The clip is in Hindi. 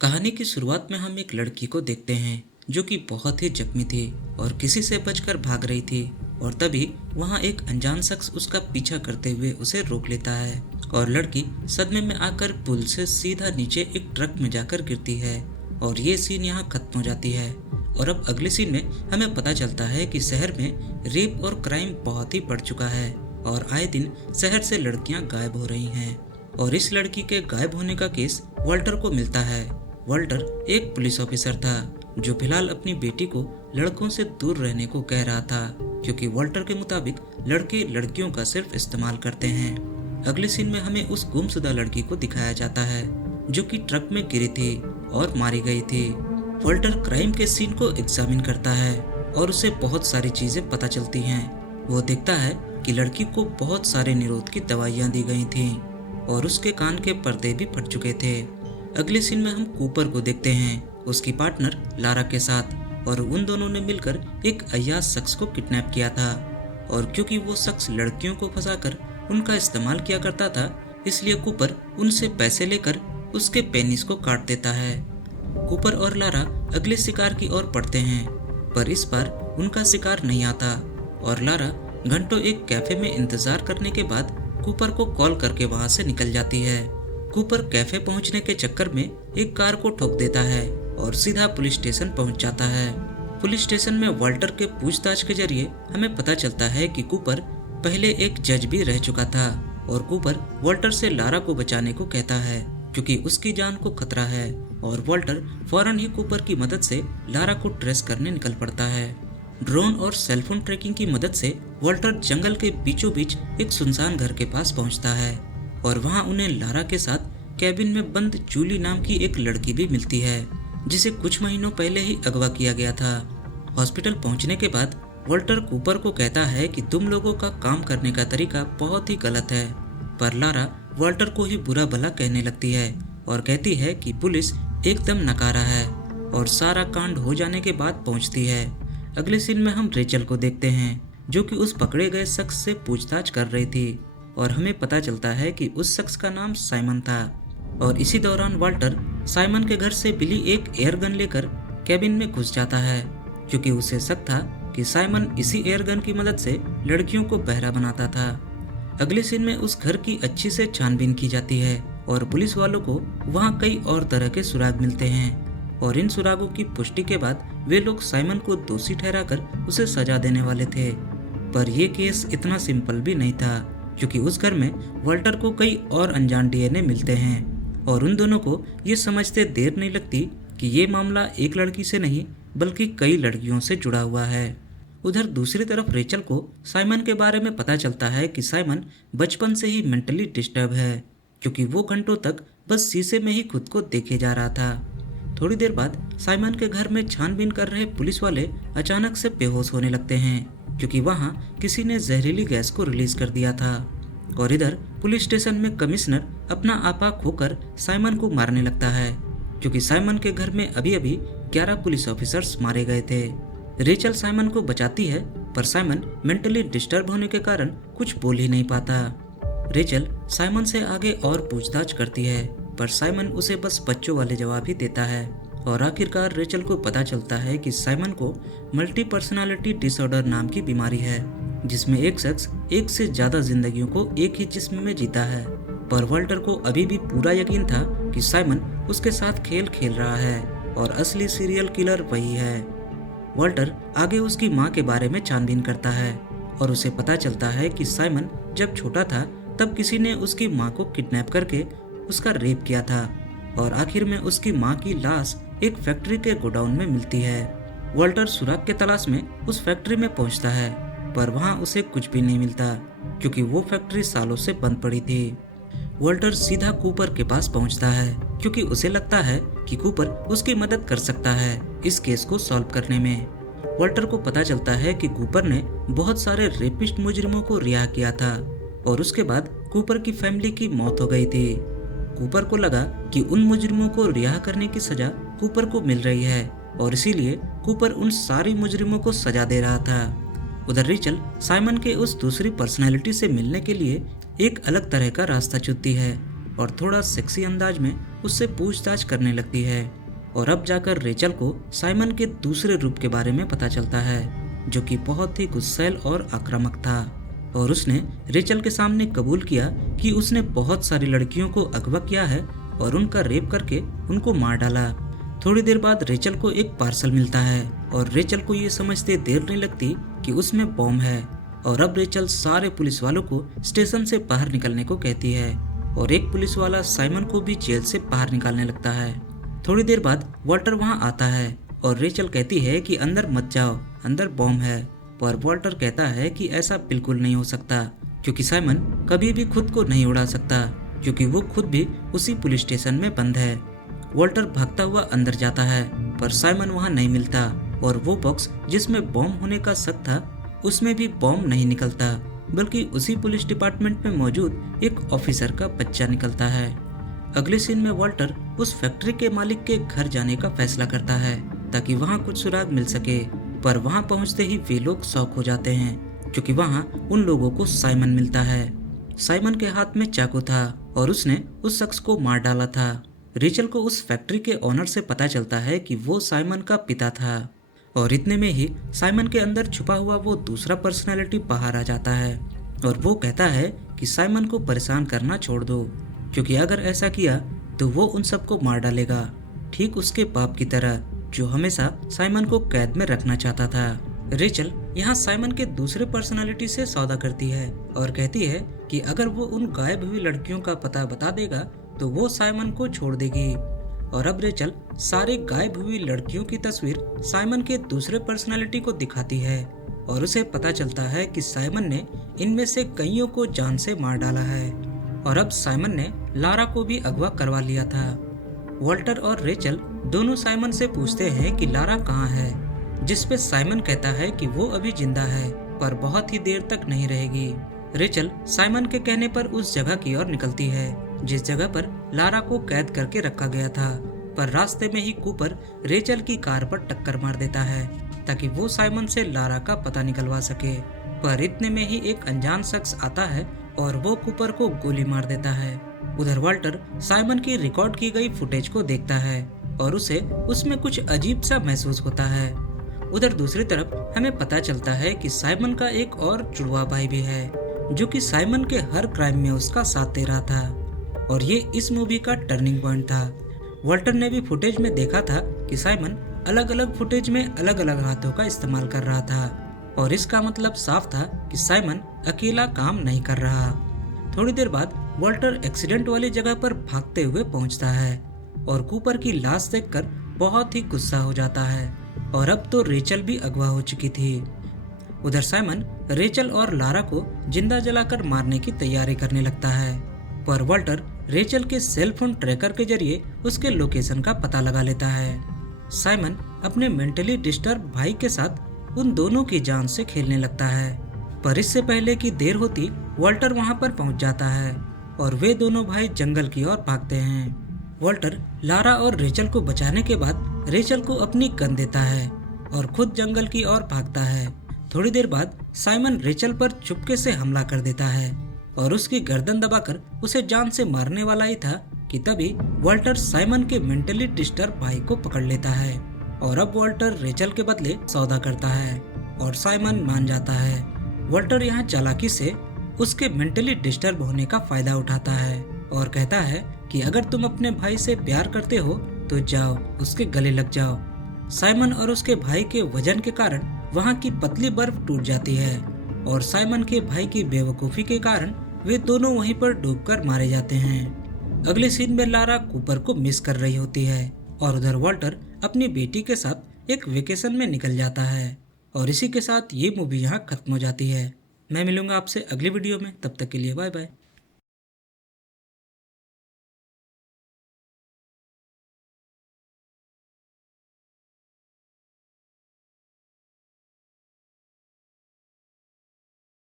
कहानी की शुरुआत में हम एक लड़की को देखते हैं जो कि बहुत ही जख्मी थी और किसी से बचकर भाग रही थी। और तभी वहां एक अनजान शख्स उसका पीछा करते हुए उसे रोक लेता है और लड़की सदमे में आकर पुल से सीधा नीचे एक ट्रक में जाकर गिरती है। और ये सीन यहाँ खत्म हो जाती है। और अब अगले सीन में हमें पता चलता है कि शहर में रेप और क्राइम बहुत ही बढ़ चुका है और आए दिन शहर से लड़कियां गायब हो रही हैं। और इस लड़की के गायब होने का केस वॉल्टर को मिलता है। वॉल्टर एक पुलिस ऑफिसर था जो फिलहाल अपनी बेटी को लड़कों से दूर रहने को कह रहा था, क्योंकि वॉल्टर के मुताबिक लड़के लड़कियों का सिर्फ इस्तेमाल करते हैं। अगले सीन में हमें उस गुमशुदा लड़की को दिखाया जाता है जो कि ट्रक में गिरी थी और मारी गई थी। वॉल्टर क्राइम के सीन को एग्जामिन करता है और उसे बहुत सारी चीजें पता चलती हैं। वो देखता है कि लड़की को बहुत सारे निरोध की दवाइयां दी गई थीं और उसके कान के पर्दे भी फट चुके थे। अगले सीन में हम कूपर को देखते हैं उसकी पार्टनर लारा के साथ, और उन दोनों ने मिलकर एक अय्याश शख्स को किडनैप किया था। और क्योंकि वो शख्स लड़कियों को फंसाकर उनका इस्तेमाल किया करता था, इसलिए कूपर उनसे पैसे लेकर उसके पेनिस को काट देता है। कूपर और लारा अगले शिकार की ओर बढ़ते हैं, पर इस बार उनका शिकार नहीं आता और लारा घंटों एक कैफे में इंतजार करने के बाद कूपर को कॉल करके वहां से निकल जाती है। कूपर कैफे पहुंचने के चक्कर में एक कार को ठोक देता है और सीधा पुलिस स्टेशन पहुंच जाता है। पुलिस स्टेशन में वॉल्टर के पूछताछ के जरिए हमें पता चलता है कि कूपर पहले एक जज भी रह चुका था और कूपर वॉल्टर से लारा को बचाने को कहता है क्योंकि उसकी जान को खतरा है। और वॉल्टर फौरन ही कूपर की मदद से लारा को ट्रेस करने निकल पड़ता है। ड्रोन और सेलफोन ट्रैकिंग की मदद से वॉल्टर जंगल के बीचों बीच एक सुनसान घर के पास पहुंचता है और वहां उन्हें लारा के साथ कैबिन में बंद जूली नाम की एक लड़की भी मिलती है जिसे कुछ महीनों पहले ही अगवा किया गया था। हॉस्पिटल पहुंचने के बाद वॉल्टर कूपर को कहता है कि तुम लोगों का काम करने का तरीका बहुत ही गलत है, पर लारा वॉल्टर को ही बुरा भला कहने लगती है और कहती है कि पुलिस एकदम नकारा है और सारा कांड हो जाने के बाद पहुंचती है। अगले सीन में हम रेचल को देखते हैं जो कि उस पकड़े गए शख्स से पूछताछ कर रही थी और हमें पता चलता है कि उस शख्स का नाम साइमन था। और इसी दौरान वॉल्टर साइमन के घर से मिली एक एयर गन लेकर कैबिन में घुस जाता है क्योंकि उसे शक था कि साइमन इसी एयर गन की मदद से लड़कियों को बहरा बनाता था। अगले सीन में उस घर की अच्छी से छानबीन की जाती है और पुलिस वालों को वहां कई और तरह के सुराग मिलते हैं और इन सुरागों की पुष्टि के बाद वे लोग साइमन को दोषी ठहराकर उसे सजा देने वाले थे। पर यह केस इतना सिंपल भी नहीं था क्योंकि उस घर में वॉल्टर को कई और अनजान डीएनए मिलते हैं और उन दोनों को ये समझते देर नहीं लगती कि ये मामला एक लड़की से नहीं बल्कि कई लड़कियों से जुड़ा हुआ है। उधर दूसरी तरफ रेचल को साइमन के बारे में पता चलता है कि साइमन बचपन से ही मेंटली डिस्टर्ब है क्योंकि वो घंटों तक बस शीशे में ही खुद को देखे जा रहा था। थोड़ी देर बाद साइमन के घर में छानबीन कर रहे पुलिस वाले अचानक से बेहोश होने लगते हैं क्योंकि वहां किसी ने जहरीली गैस को रिलीज कर दिया था। और इधर पुलिस स्टेशन में कमिश्नर अपना आपा खोकर साइमन को मारने लगता है क्योंकि साइमन के घर में अभी अभी 11 पुलिस ऑफिसर्स मारे गए थे। रेचल साइमन को बचाती है पर साइमन मेंटली डिस्टर्ब होने के कारण कुछ बोल ही नहीं पाता। रेचल साइमन से आगे और पूछताछ करती है पर साइमन उसे बस बच्चों वाले जवाब ही देता है और आखिरकार रेचल को पता चलता है कि साइमन को मल्टी पर्सनालिटी डिसऑर्डर नाम की बीमारी है जिसमें एक शख्स एक से ज्यादा जिंदगियों को एक ही जिस्म में जीता है। पर वॉल्टर को अभी भी पूरा यकीन था कि साइमन उसके साथ खेल खेल रहा है और असली सीरियल किलर वही है। वॉल्टर आगे उसकी माँ के बारे में छानबीन करता है और उसे पता चलता है कि साइमन जब छोटा था तब किसी ने उसकी माँ को किडनैप करके उसका रेप किया था और आखिर में उसकी माँ की लाश एक फैक्ट्री के गोडाउन में मिलती है। वॉल्टर सुराग के तलाश में उस फैक्ट्री में पहुंचता है पर वहां उसे कुछ भी नहीं मिलता क्योंकि वो फैक्ट्री सालों से बंद पड़ी थी। वॉल्टर सीधा कूपर के पास पहुंचता है क्योंकि उसे लगता है कि कूपर उसकी मदद कर सकता है इस केस को सॉल्व करने में। वॉल्टर को पता चलता है कि कूपर ने बहुत सारे रेपिस्ट मुजरिमों को रिहा किया था और उसके बाद कूपर की फैमिली की मौत हो गई थी। कूपर को लगा कि उन मुजरिमों को रिहा करने की सजा कूपर को मिल रही है और इसीलिए कूपर उन सारी मुजरिमों को सजा दे रहा था। उधर रेचल साइमन के उस दूसरी पर्सनैलिटी से मिलने के लिए एक अलग तरह का रास्ता चुनती है और थोड़ा सेक्सी अंदाज में उससे पूछताछ करने लगती है और अब जाकर रेचल को साइमन के दूसरे रूप के बारे में पता चलता है, जो कि बहुत ही गुस्सैल और आक्रामक था। और उसने रेचल के सामने कबूल किया कि उसने बहुत सारी लड़कियों को अगवा किया है और उनका रेप करके उनको मार डाला। थोड़ी देर बाद रेचल को एक पार्सल मिलता है और रेचल को ये समझते देर नहीं लगती कि उसमें बॉम्ब है। और अब रेचल सारे पुलिस वालों को स्टेशन से बाहर निकलने को कहती है और एक पुलिस वाला साइमन को भी जेल से बाहर निकालने लगता है। थोड़ी देर बाद वॉल्टर वहां आता है और रेचल कहती है कि अंदर मत जाओ, अंदर बॉम्ब है। पर वॉल्टर कहता है कि ऐसा बिल्कुल नहीं हो सकता, क्योंकि साइमन कभी भी खुद को नहीं उड़ा सकता, क्योंकि वो खुद भी उसी पुलिस स्टेशन में बंद है। वॉल्टर भागता हुआ अंदर जाता है पर साइमन वहां नहीं मिलता और वो बॉक्स जिसमें बॉम्ब होने का शक था उसमें भी बॉम्ब नहीं निकलता, बल्कि उसी पुलिस डिपार्टमेंट में मौजूद एक ऑफिसर का बच्चा निकलता है। अगले सीन में वॉल्टर उस फैक्ट्री के मालिक के घर जाने का फैसला करता है ताकि वहां कुछ सुराग मिल सके। पर वहां पहुंचते ही वे लोग शॉक हो जाते हैं, क्योंकि वहां उन लोगों को साइमन मिलता है। साइमन के हाथ में चाकू था और उसने उस शख्स को मार डाला था। रेचल को उस फैक्ट्री के ओनर से पता चलता है कि वो साइमन का पिता था और इतने में ही साइमन के अंदर छुपा हुआ वो दूसरा पर्सनैलिटी बाहर आ जाता है और वो कहता है कि साइमन को परेशान करना छोड़ दो, क्योंकि अगर ऐसा किया तो वो उन सबको मार डालेगा, ठीक उसके बाप की तरह जो हमेशा साइमन को कैद में रखना चाहता था। रेचल यहाँ साइमन के दूसरे पर्सनालिटी से सौदा करती है और कहती है कि अगर वो उन गायब हुई लड़कियों का पता बता देगा तो वो साइमन को छोड़ देगी। और अब रेचल सारे गायब हुई लड़कियों की तस्वीर साइमन के दूसरे पर्सनालिटी को दिखाती है और उसे पता चलता है कि साइमन ने इनमें से कईयों को जान से मार डाला है। और अब साइमन ने लारा को भी अगवा करवा लिया था। वॉल्टर और रेचल दोनों साइमन से पूछते हैं कि लारा कहाँ है, जिस पे साइमन कहता है कि वो अभी जिंदा है पर बहुत ही देर तक नहीं रहेगी। रेचल साइमन के कहने पर उस जगह की ओर निकलती है जिस जगह पर लारा को कैद करके रखा गया था, पर रास्ते में ही कूपर रेचल की कार पर टक्कर मार देता है ताकि वो साइमन से लारा का पता निकलवा सके। पर इतने में ही एक अनजान शख्स आता है और वो कूपर को गोली मार देता है। उधर वॉल्टर साइमन की रिकॉर्ड की गई फुटेज को देखता है और उसे उसमें कुछ अजीब सा महसूस होता है। उधर दूसरी तरफ हमें पता चलता है कि साइमन का एक और जुड़वा भाई भी है, जो कि साइमन के हर क्राइम में उसका साथ दे रहा था और ये इस मूवी का टर्निंग पॉइंट था। वॉल्टर ने भी फुटेज में देखा था कि साइमन अलग अलग फुटेज में अलग अलग हाथों का इस्तेमाल कर रहा था और इसका मतलब साफ था कि साइमन अकेला काम नहीं कर रहा। थोड़ी देर बाद वॉल्टर एक्सीडेंट वाली जगह पर भागते हुए पहुंचता है और कूपर की लाश देखकर बहुत ही गुस्सा हो जाता है और अब तो रेचल भी अगवा हो चुकी थी। उधर साइमन रेचल और लारा को जिंदा जलाकर मारने की तैयारी करने लगता है, पर वॉल्टर रेचल के सेल फोन ट्रैकर के जरिए उसके लोकेशन का पता लगा लेता है। साइमन अपने मेंटली डिस्टर्ब भाई के साथ उन दोनों की जान से खेलने लगता है, पर इससे पहले कि देर होती वॉल्टर वहां पर पहुंच जाता है और वे दोनों भाई जंगल की ओर भागते हैं। वॉल्टर लारा और रेचल को बचाने के बाद रेचल को अपनी गन देता है और खुद जंगल की ओर भागता है। थोड़ी देर बाद साइमन रेचल पर चुपके से हमला कर देता है और उसकी गर्दन दबाकर उसे जान से मारने वाला ही था कि तभी वॉल्टर साइमन के मेंटली डिस्टर्ब भाई को पकड़ लेता है और अब वॉल्टर रेचल के बदले सौदा करता है और साइमन मान जाता है। वॉल्टर यहाँ चालाकी से उसके मेंटली डिस्टर्ब होने का फायदा उठाता है और कहता है कि अगर तुम अपने भाई से प्यार करते हो तो जाओ उसके गले लग जाओ। साइमन और उसके भाई के वजन के कारण वहाँ की पतली बर्फ टूट जाती है और साइमन के भाई की बेवकूफ़ी के कारण वे दोनों वहीं पर डूबकर मारे जाते हैं। अगले सीन में लारा कूपर को मिस कर रही होती है और उधर वॉल्टर अपनी बेटी के साथ एक वेकेशन में निकल जाता है और इसी के साथ ये मूवी यहाँ खत्म हो जाती है। मैं मिलूंगा आपसे अगली वीडियो में, तब तक के लिए बाय बाय।